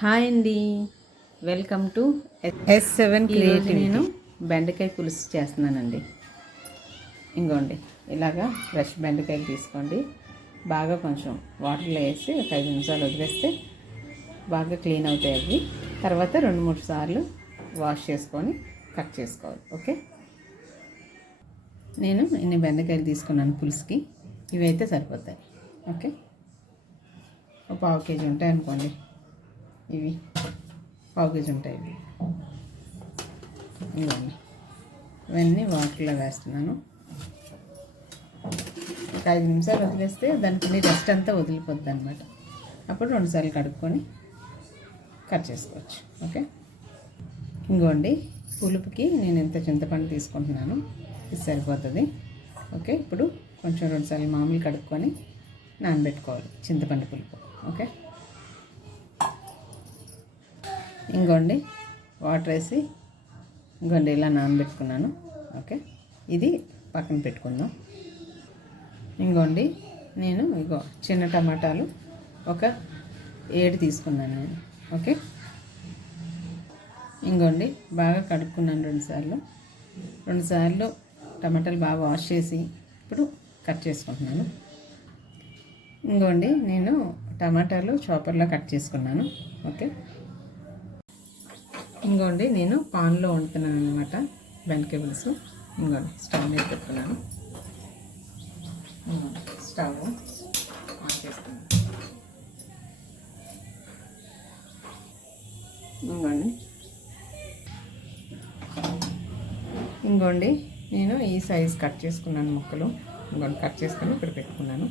Hi అండి, welcome to S7 creative. నేను బెండకాయ పులుసు చేస్తున్నానండి. ఇంకోండి ఇలాగా ఫ్రెష్ బెండకాయలు తీసుకోండి. బాగా కొంచెం వాటర్లో వేసి ఒక 5 నిమిషాలు వదిలేస్తే బాగా క్లీన్ అవుతాయి అవి. తర్వాత 2-3 సార్లు వాష్ చేసుకొని కట్ చేసుకోవాలి. ఓకే, నేను ఇన్ని బెండకాయలు తీసుకున్నాను పులుసుకి. ఇవైతే సరిపోతాయి. ఓకే, ఒక 1/2 కేజీ ఉంటాయి అనుకోండి. ఇవి 1/2 కేజీ ఉంటాయి. ఇవన్నీ వాటర్లో వేస్తున్నాను. ఒక 5 నిమిషాలు వదిలేస్తే దానికి రెస్ట్ అంతా వదిలిపోద్ది అనమాట. అప్పుడు 2 సార్లు కడుక్కొని కట్ చేసుకోవచ్చు. ఓకే, ఇంకోండి పులుపుకి నేను ఇంత చింతపండు తీసుకుంటున్నాను. ఇది సరిపోతుంది. ఓకే, ఇప్పుడు కొంచెం 2 సార్లు మామూలు కడుక్కొని నానబెట్టుకోవాలి చింతపండు పులుపు. ఓకే, ఇంకోండి వాటర్ వేసి ఇంకోండి ఇలా నానబెట్టుకున్నాను. ఓకే, ఇది పక్కన పెట్టుకుందాం. ఇంకోండి నేను చిన్న టమాటాలు ఒక 7 తీసుకున్నాను నేను. ఓకే, ఇంకోండి బాగా కడుక్కున్నాను 2 సార్లు టమాటాలు బాగా వాష్ చేసి ఇప్పుడు కట్ చేసుకుంటున్నాను. ఇంకోండి నేను టమాటాలు చాపర్లో కట్ చేసుకున్నాను. ఓకే, ఇంకోండి నేను పాన్లో వండుతున్నాను అనమాట బెండకాయ పులుసు. ఇంకోండి స్టవ్ మీద పెట్టుకున్నాను. స్టవ్ ఆన్ చేసుకున్నాను. ఇంకోండి నేను ఈ సైజ్ కట్ చేసుకున్నాను ముక్కలు. ఇంకోండి కట్ చేసుకొని ఇక్కడ పెట్టుకున్నాను.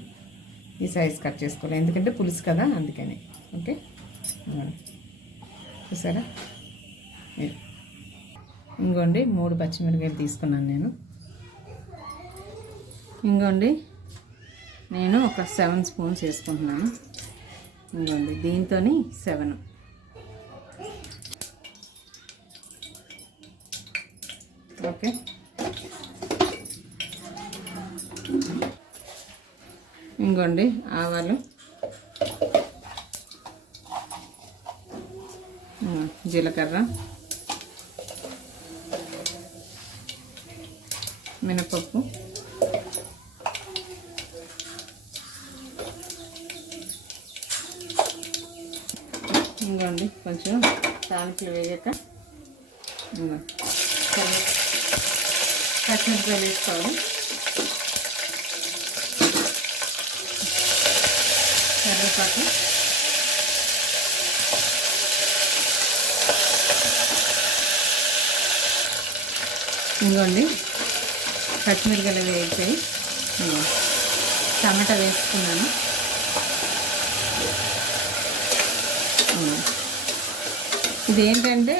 ఈ సైజ్ కట్ చేసుకోవాలి, ఎందుకంటే పులుసు కదా అందుకని. ఓకే, చూసారా. ఇంకోండి 3 పచ్చిమిరపకాయలు తీసుకున్నాను నేను. ఇంకోండి నేను ఒక 7 స్పూన్స్ వేసుకుంటున్నాను. ఇంకోండి దీంతో 7. ఓకే, ఇంకోండి ఆవాలు, జీలకర్ర, మినపప్పు, ఇంకోండి కొంచెం తాలింపులు వేయక పచ్చిమిరపకాయలు వేసుకోవాలి. కరివేపాకు, ఇంకోండి పచ్చిమిరపకాయలు వేయించాయి. టమాటా వేసుకున్నాను. ఇదేంటంటే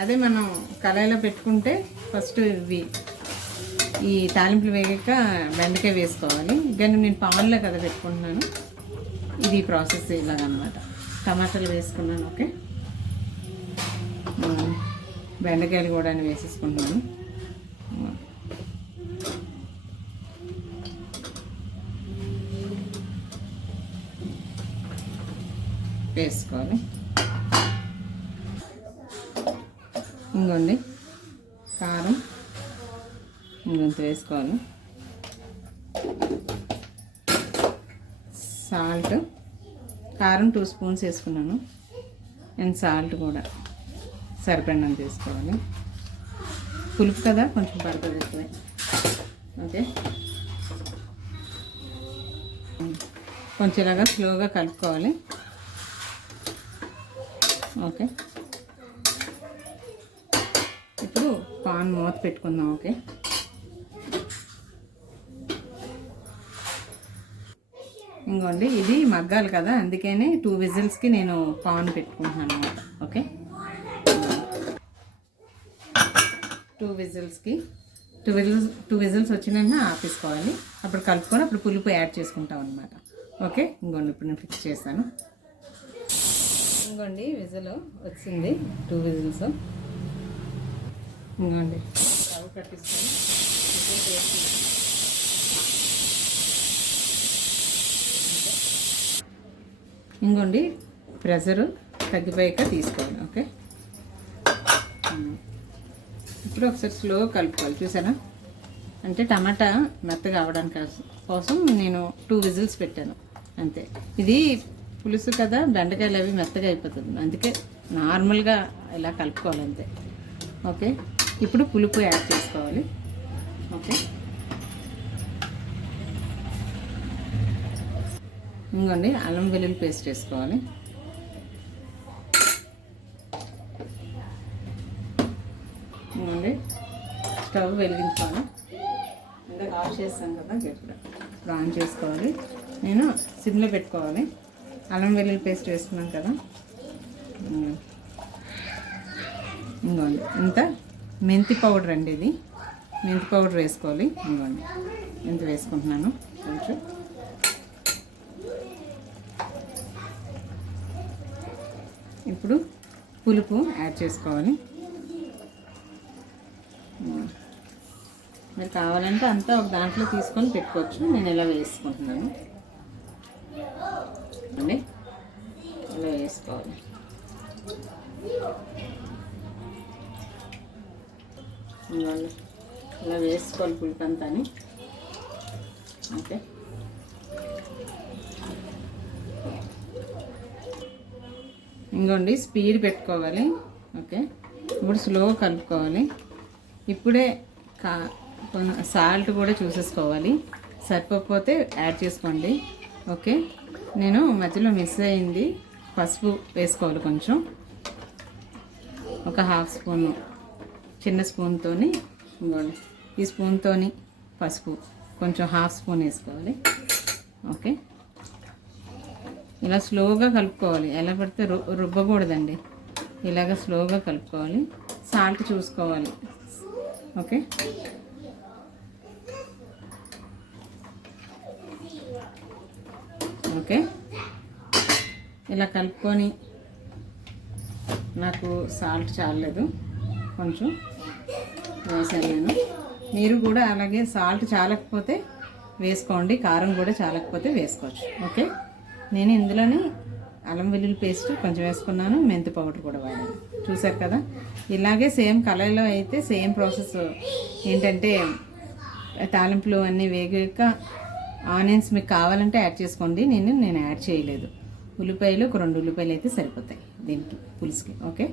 అదే మనం కళాయిలో పెట్టుకుంటే ఫస్ట్ ఈ తాలింపులు వేగాక బెండకాయ వేసుకోవాలి. కానీ నేను పాన్లో కదా పెట్టుకుంటున్నాను. ఇది ప్రాసెస్ ఇలాగనమాట. టమాటాలు వేసుకున్నాను. ఓకే, బెండకాయలు కూడా వేసేసుకుంటున్నాను. వేసుకోవాలి. ఇంకోండి కారం ఇంకొంత వేసుకోవాలి. సాల్ట్, కారం 2 స్పూన్స్ వేసుకున్నాను. అండ్ సాల్ట్ కూడా సరిపడినంత వేసుకోవాలి. పులుపు కదా కొంచెం పడుతుంది ఎక్కువ. ఓకే, కొంచెం ఇలాగా స్లోగా కలుపుకోవాలి. ఓకే, ఇప్పుడు పాన్ మూత పెట్టుకుందాం. ఓకే, ఇంకోండి ఇది మగ్గాలి కదా అందుకని 2 విజిల్స్కి నేను పాన్ పెట్టుకుంటున్నాను అనమాట. ఓకే, 2 విజిల్స్ వచ్చినాక ఆపేసుకోవాలి. అప్పుడు కలుపుకొని అప్పుడు పులుపు యాడ్ చేసుకుంటాం అనమాట. ఓకే, ఇంకోండి ఇప్పుడు నేను ఫిక్స్ చేస్తాను. ఇంకోండి విజిల్ వచ్చింది, 2 విజిల్స్. ఇంకోండి స్టవ్ కట్టిస్తాను. ఇంకోండి ప్రెషరు తగ్గిపోయాక తీసుకోవాలి. ఓకే, ఇప్పుడు ఒకసారి స్లో కలుపుకోవాలి. చూసారా, అంటే టమాటా మెత్తగా అవ్వడానికి కోసం నేను 2 విజిల్స్ పెట్టాను అంతే. ఇది పులుసు కదా, బెండకాయలు అవి మెత్తగా అయిపోతుంది, అందుకే నార్మల్గా ఇలా కలుపుకోవాలి అంతే. ఓకే, ఇప్పుడు పులుపు యాడ్ చేసుకోవాలి. ఓకే, ఇంకోండి అల్లం వెల్లుల్లి పేస్ట్ వేసుకోవాలి. ఇంకోండి స్టవ్ వెలిగించుకోవాలి. ఇందాక ఆఫ్ చేస్తాను కదా, ఇప్పుడు ఆన్ చేసుకోవాలి. నేను సిమ్లో పెట్టుకోవాలి. అల్లం వెల్లుల్లి పేస్ట్ వేసుకున్నాను కదా. ఇంకోండి ఇంత మెంతి పౌడర్ అండి, ఇది మెంతి పౌడర్ వేసుకోవాలి. ఇంకోండి ఎంత వేసుకుంటున్నాను కొంచెం. ఇప్పుడు పులుపు యాడ్ చేసుకోవాలి. మీరు కావాలంటే అంతా ఒక దాంట్లో తీసుకొని పెట్టుకోవచ్చు. నేను ఇలా వేసుకుంటున్నాను అండి, ఇలా వేసుకోవాలి. ఇలా వేసుకోవాలి పులుపు అంతా. ఓకే, ఇంకోండి స్పీడ్ పెట్టుకోవాలి. ఓకే, ఇప్పుడు స్లో కలుపుకోవాలి. ఇప్పుడే సాల్ట్ కూడా చూసేసుకోవాలి, సరిపోతే యాడ్ చేసుకోండి. ఓకే, నేను మధ్యలో మిస్ అయింది, పసుపు వేసుకోవాలి కొంచెం, ఒక 1/2 స్పూను చిన్న స్పూన్తో. ఇంకోండి ఈ స్పూన్తో పసుపు కొంచెం 1/2 స్పూన్ వేసుకోవాలి. ఓకే, ఇలా స్లోగా కలుపుకోవాలి, ఎలా పడితే రుబ్బకూడదండి, ఇలాగ స్లోగా కలుపుకోవాలి. సాల్ట్ చూసుకోవాలి. ఓకే, ఓకే, ఇలా కలుపుకొని నాకు సాల్ట్ చాలలేదు, కొంచెం వేసాను నేను. మీరు కూడా అలాగే సాల్ట్ చాలకపోతే వేసుకోండి, కారం కూడా చాలకపోతే వేసుకోవచ్చు. ఓకే, నేను ఇందులోనే అల్లం వెల్లుల్లి పేస్ట్ కొంచెం వేసుకున్నాను, మెంతి పౌడర్ కూడా వాడాను. చూసారు కదా, ఇలాగే సేమ్ కళాయిలో అయితే సేమ్ ప్రాసెస్ ఏంటంటే తాలింపులు అన్నీ వేగాక ఆనియన్స్ మీకు కావాలంటే యాడ్ చేసుకోండి. నేను యాడ్ చేయలేదు. ఉల్లిపాయలు ఒక 2 ఉల్లిపాయలు అయితే సరిపోతాయి దీనికి పులుసుకి. ఓకే,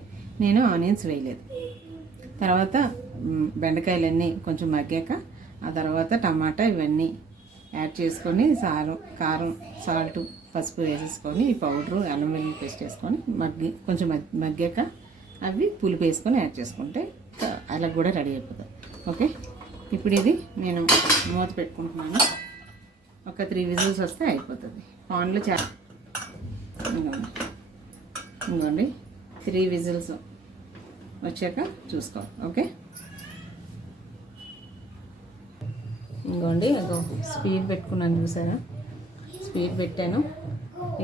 నేను ఆనియన్స్ వేయలేదు. తర్వాత బెండకాయలన్నీ కొంచెం మగ్గాక ఆ తర్వాత టమాటా ఇవన్నీ యాడ్ చేసుకొని కారం సాల్ట్ పసుపు వేసేసుకొని ఈ పౌడరు అల్లం వెల్లుల్లి పేస్ట్ వేసుకొని కొంచెం మగ్గాక అవి పులుపు వేసుకొని యాడ్ చేసుకుంటే అలా కూడా రెడీ అయిపోతుంది. ఓకే, ఇప్పుడు ఇది నేను మూత పెట్టుకుంటున్నాను. ఒక 3 విజిల్స్ వస్తే అయిపోతుంది. పాన్లో ఇంకోండి 3 విజిల్స్ వచ్చాక చూసుకోవాలి. ఓకే, ఇంకోండి స్పీడ్ పెట్టుకున్నాను, చూసారా, స్పీడ్ పెట్టాను.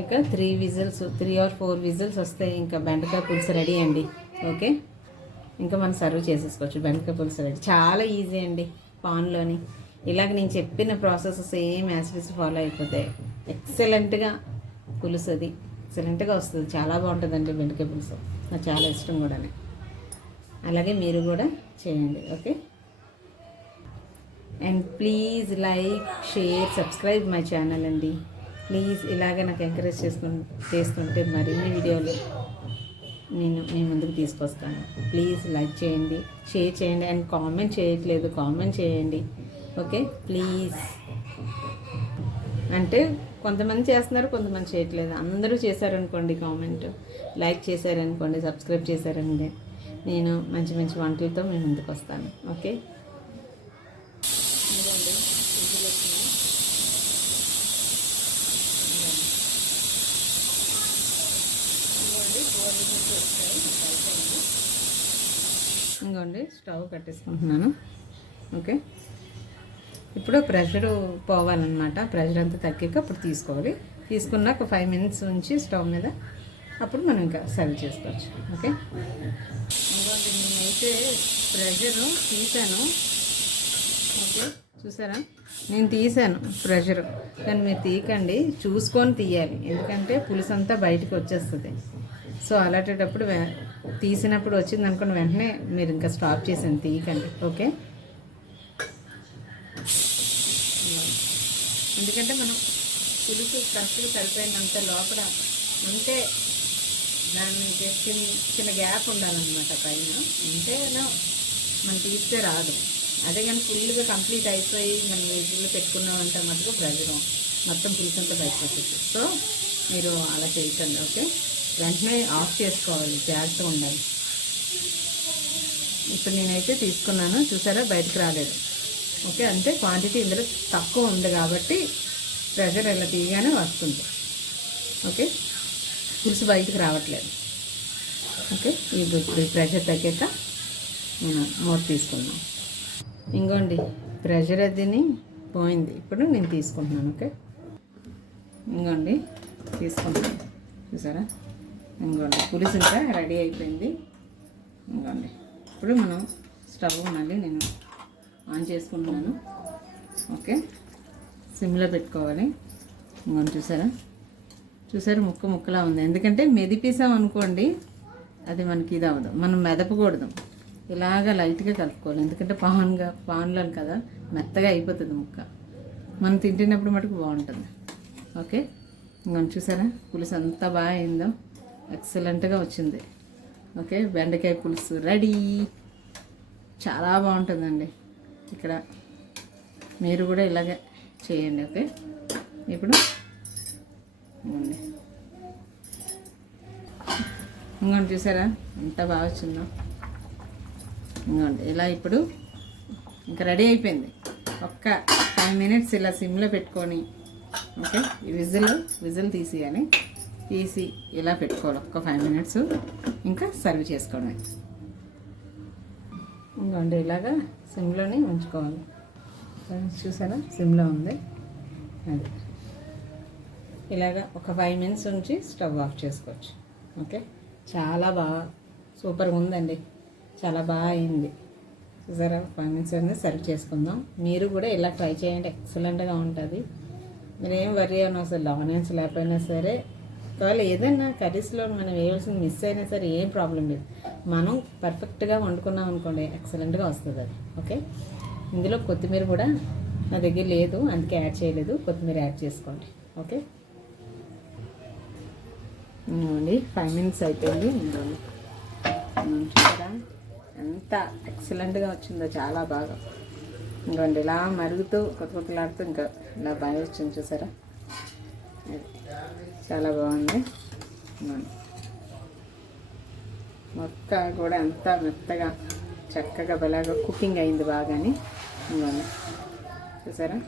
ఇక 3 విజిల్స్ 3 or 4 విజిల్స్ వస్తే ఇంకా బెండకాయ పులుసు రెడీ అండి. ఓకే, ఇంకా మనం సర్వ్ చేసేసుకోవచ్చు. బెండకాయ పులుసు రెడీ, చాలా ఈజీ అండి. పాన్లోని ఇలాగ నేను చెప్పిన ప్రాసెస్ సేమ్ యాసిడ్స్ ఫాలో అయిపోతాయి. ఎక్సలెంట్గా పులుసు అది ఎక్సలెంట్గా వస్తుంది, చాలా బాగుంటుందండి బెండకాయ పులుసు. నాకు చాలా ఇష్టం కూడా. అలాగే మీరు కూడా చేయండి. Okay, and please like, share, subscribe my channel అండి. ప్లీజ్ ఇలాగే నాకు ఎంకరేజ్ చేస్తుంటే మరిన్ని వీడియోలు నేను మీ ముందుకు తీసుకొస్తాను. ప్లీజ్ లైక్ చేయండి, షేర్ చేయండి, అండ్ కామెంట్ చేయట్లేదు, కామెంట్ చేయండి. Okay, please. అంటే కొంతమంది చేస్తున్నారు, కొంతమంది చేయట్లేదు. అందరూ చేశారనుకోండి, కామెంట్ లైక్ చేశారనుకోండి, సబ్స్క్రైబ్ చేశారండి, నేను మంచి మంచి వంటలతో మీ ముందుకు వస్తాను. ఓకే, ఇంకోండి స్టవ్ కట్టేసుకుంటున్నాను. ఓకే, ఇప్పుడు ప్రెషర్ పోవాలన్నమాట. ప్రెషర్ అంతా తగ్గాక అప్పుడు తీసుకోవాలి. తీసుకున్నాక 5 minutes ఉంచి స్టవ్ మీద, అప్పుడు మనం ఇంకా సర్వ్ చేసుకోవచ్చు. ఓకే, ఇంకోండి నేనైతే ప్రెషర్ తీసాను. ఓకే, చూసారా, నేను తీసాను ప్రెషర్, కానీ మీరు తీయకండి, చూసుకొని తీయాలి. ఎందుకంటే పులుసు అంతా బయటకు వచ్చేస్తుంది. సో అలాంటప్పుడు తీసినప్పుడు వచ్చింది అనుకోండి వెంటనే మీరు ఇంకా స్టాప్ చేసింది తీయకండి. ఓకే, ఎందుకంటే మనం పులుసు కరెక్ట్గా సరిపోయినంత లోపల ఉంటే దాన్ని జస్ట్ చిన్న గ్యాప్ ఉండాలన్నమాట పైన, ఉంటే అలా మనం తీస్తే రాదు. అదే కానీ ఫుల్గా కంప్లీట్ అయిపోయి మనం విజిల్లో పెట్టుకున్నామంటే మటుకు ప్రజలు మొత్తం పులుసు అంతా బయటకొచ్చేది. సో మీరు అలా చేయకండి. ఓకే, వెంటనే ఆఫ్ చేసుకోవాలి, జాగ్రత్తగా ఉండాలి. ఇప్పుడు నేనైతే తీసుకున్నాను, చూసారా బయటకు రాలేదు. ఓకే, అంటే క్వాంటిటీ ఇందులో తక్కువ ఉంది కాబట్టి ప్రెషర్ ఇలా తీయగానే వస్తుంది. ఓకే, పులుసు బయటకు రావట్లేదు. ఓకే, ఇప్పుడు ప్రెషర్ తగ్గాక నేను మూత తీసుకున్నాను. ఇంకోండి ప్రెషర్ అదిని పోయింది, ఇప్పుడు నేను తీసుకుంటున్నాను. ఓకే, ఇంకోండి తీసుకుంటాను, చూసారా. ఇంకోండి పులుసు ఇంకా రెడీ అయిపోయింది. ఇంకోండి ఇప్పుడు మనం స్టవ్ మళ్ళీ నేను ఆన్ చేసుకుంటున్నాను. ఓకే, సిమ్లో పెట్టుకోవాలి. ఇంకోండి చూసారా ముక్కలా ఉంది. ఎందుకంటే మెదిపేసాం అనుకోండి అది మనకి ఇది అవ్వదు, మనం మెదపకూడదు, ఇలాగా లైట్గా కలుపుకోవాలి. ఎందుకంటే పాన్లో కదా మెత్తగా అయిపోతుంది ముక్క, మనం తింటున్నప్పుడు మటుకు బాగుంటుంది. ఓకే, ఇంకొంచెం చూసారా పులుసు అంతా బాగా అయిందో, ఎక్సలెంట్గా వచ్చింది. ఓకే, బెండకాయ పులుసు రెడీ, చాలా బాగుంటుందండి. ఇక్కడ మీరు కూడా ఇలాగే చేయండి. ఓకే, ఇప్పుడు ఇంకోటి చూసారా ఎంత బాగా వచ్చిందో. ఇంకోండి ఇలా ఇప్పుడు ఇంకా రెడీ అయిపోయింది. ఒక్క 5 minutes ఇలా సిమ్లో పెట్టుకొని, ఓకే, ఈ విజిల్ తీసి ఇలా పెట్టుకోవాలి ఒక్క 5 minutes, ఇంకా సర్వ్ చేసుకోవడమే. ఇంకోండి ఇలాగా సిమ్లోనే ఉంచుకోవాలి. చూసారా సిమ్లో ఉంది, అది ఇలాగా ఒక 5 minutes ఉంచి స్టవ్ ఆఫ్ చేసుకోవచ్చు. ఓకే, చాలా బాగా సూపర్గా ఉందండి, చాలా బాగా అయింది. చూసారా 5 minutes అనేది సర్వ్ చేసుకుందాం. మీరు కూడా ఇలా ట్రై చేయండి, ఎక్సలెంట్గా ఉంటుంది. మీరేం వరీ అయినా అసలు ఆనియన్స్ లేకపోయినా సరే, ఒకవేళ ఏదైనా కర్రీస్లో మనం వేయాల్సింది మిస్ అయినా సరే ఏం ప్రాబ్లం లేదు, మనం పర్ఫెక్ట్గా వండుకున్నాం అనుకోండి ఎక్సలెంట్గా వస్తుంది అది. ఓకే, ఇందులో కొత్తిమీర కూడా నా దగ్గర లేదు, అందుకే యాడ్ చేయలేదు, కొత్తిమీర యాడ్ చేసుకోండి. ఓకే, ఇంకోండి 5 minutes అయిపోయింది. చూసారా ఎంత ఎక్సలెంట్గా వచ్చిందో, చాలా బాగా. ఇంకోండి ఇలా మరుగుతూ కొత్తలాడుతూ ఇంకా ఇలా బాగా వచ్చింది. చూసారా చాలా బాగుంది. మొక్క కూడా అంతా మెత్తగా చక్కగా బలాగా కుకింగ్ అయింది బాగాని. ఇంకోండి చూసారా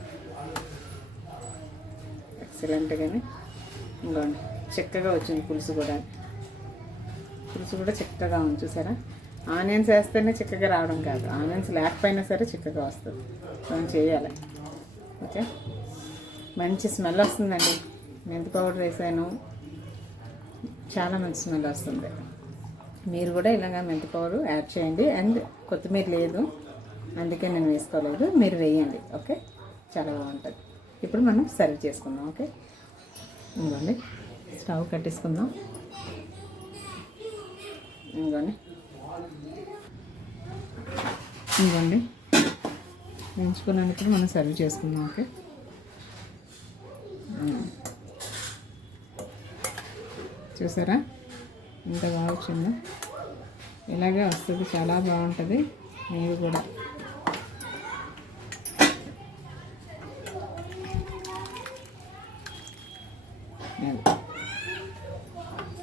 ఎక్సలెంట్గానే. ఇంకోండి చక్కగా వచ్చింది పులుసు కూడా చక్కగా ఉంది. చూసారా ఆనియన్స్ వేస్తేనే చక్కగా రావడం కాదు, ఆనియన్స్ లేకపోయినా సరే చక్కగా వస్తుంది, మనం చేయాలి. ఓకే, మంచి స్మెల్ వస్తుందండి. మెంతి పౌడర్ వేసాను, చాలా మంచి స్మెల్ వస్తుంది. మీరు కూడా ఇలాగ మెంతి పౌడర్ యాడ్ చేయండి. అండ్ కొత్తిమీర లేదు అందుకే నేను వేసుకోలేదు, మీరు వేయండి. ఓకే, చాలా బాగుంటుంది. ఇప్పుడు మనం సర్వ్ చేసుకుందాం. ఓకే, ఇంకోండి స్టవ్ కట్టేసుకుందాం. ఇంకోండి వేయించుకున్నప్పుడు మనం సర్వ్ చేసుకుందాం. ఓకే, చూసారా ఎంత బాగా వచ్చిందో, ఇలాగే వస్తుంది, చాలా బాగుంటుంది. మీరు కూడా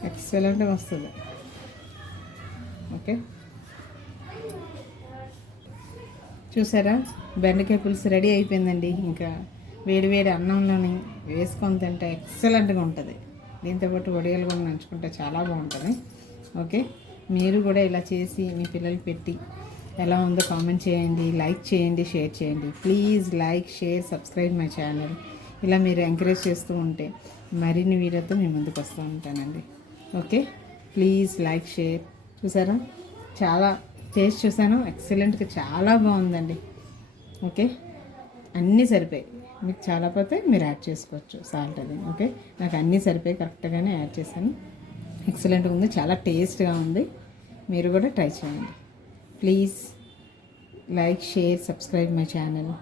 ఎక్సలెంట్గా వస్తుంది. ఓకే, చూసారా బెండకాయ పులుసు రెడీ అయిపోయిందండి. ఇంకా వేడి అన్నంలోని వేసుకొని తింటే ఎక్సలెంట్గా ఉంటుంది. దీంతోపాటు వడియాలు కూడా నంచుకుంటే చాలా బాగుంటుంది. ఓకే, మీరు కూడా ఇలా చేసి మీ పిల్లలకి పెట్టి ఎలా ఉందో కామెంట్ చేయండి, లైక్ చేయండి, షేర్ చేయండి. Please like, share, subscribe my channel. ఇలా మీరు ఎంకరేజ్ చేస్తూ ఉంటే మరిన్ని వీడియోతో మీ ముందుకు వస్తూ ఉంటానండి. Okay, please like, share. చూసారా చాలా టేస్ట్ చూసాను, ఎక్సలెంట్గా చాలా బాగుందండి. ఓకే, అన్నీ సరిపోయి, మీకు చాలా పోతే మీరు యాడ్ చేసుకోవచ్చు సాల్ట్ అది. ఓకే, నాకు అన్నీ సరిపోయి కరెక్ట్గానే యాడ్ చేశాను. ఎక్సలెంట్గా ఉంది, చాలా టేస్ట్గా ఉంది. మీరు కూడా ట్రై చేయండి. Please like, share, subscribe my channel.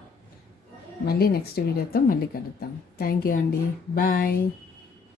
మళ్ళీ నెక్స్ట్ వీడియోతో మళ్ళీ కలుద్దాం. థ్యాంక్ యూ అండి. బాయ్.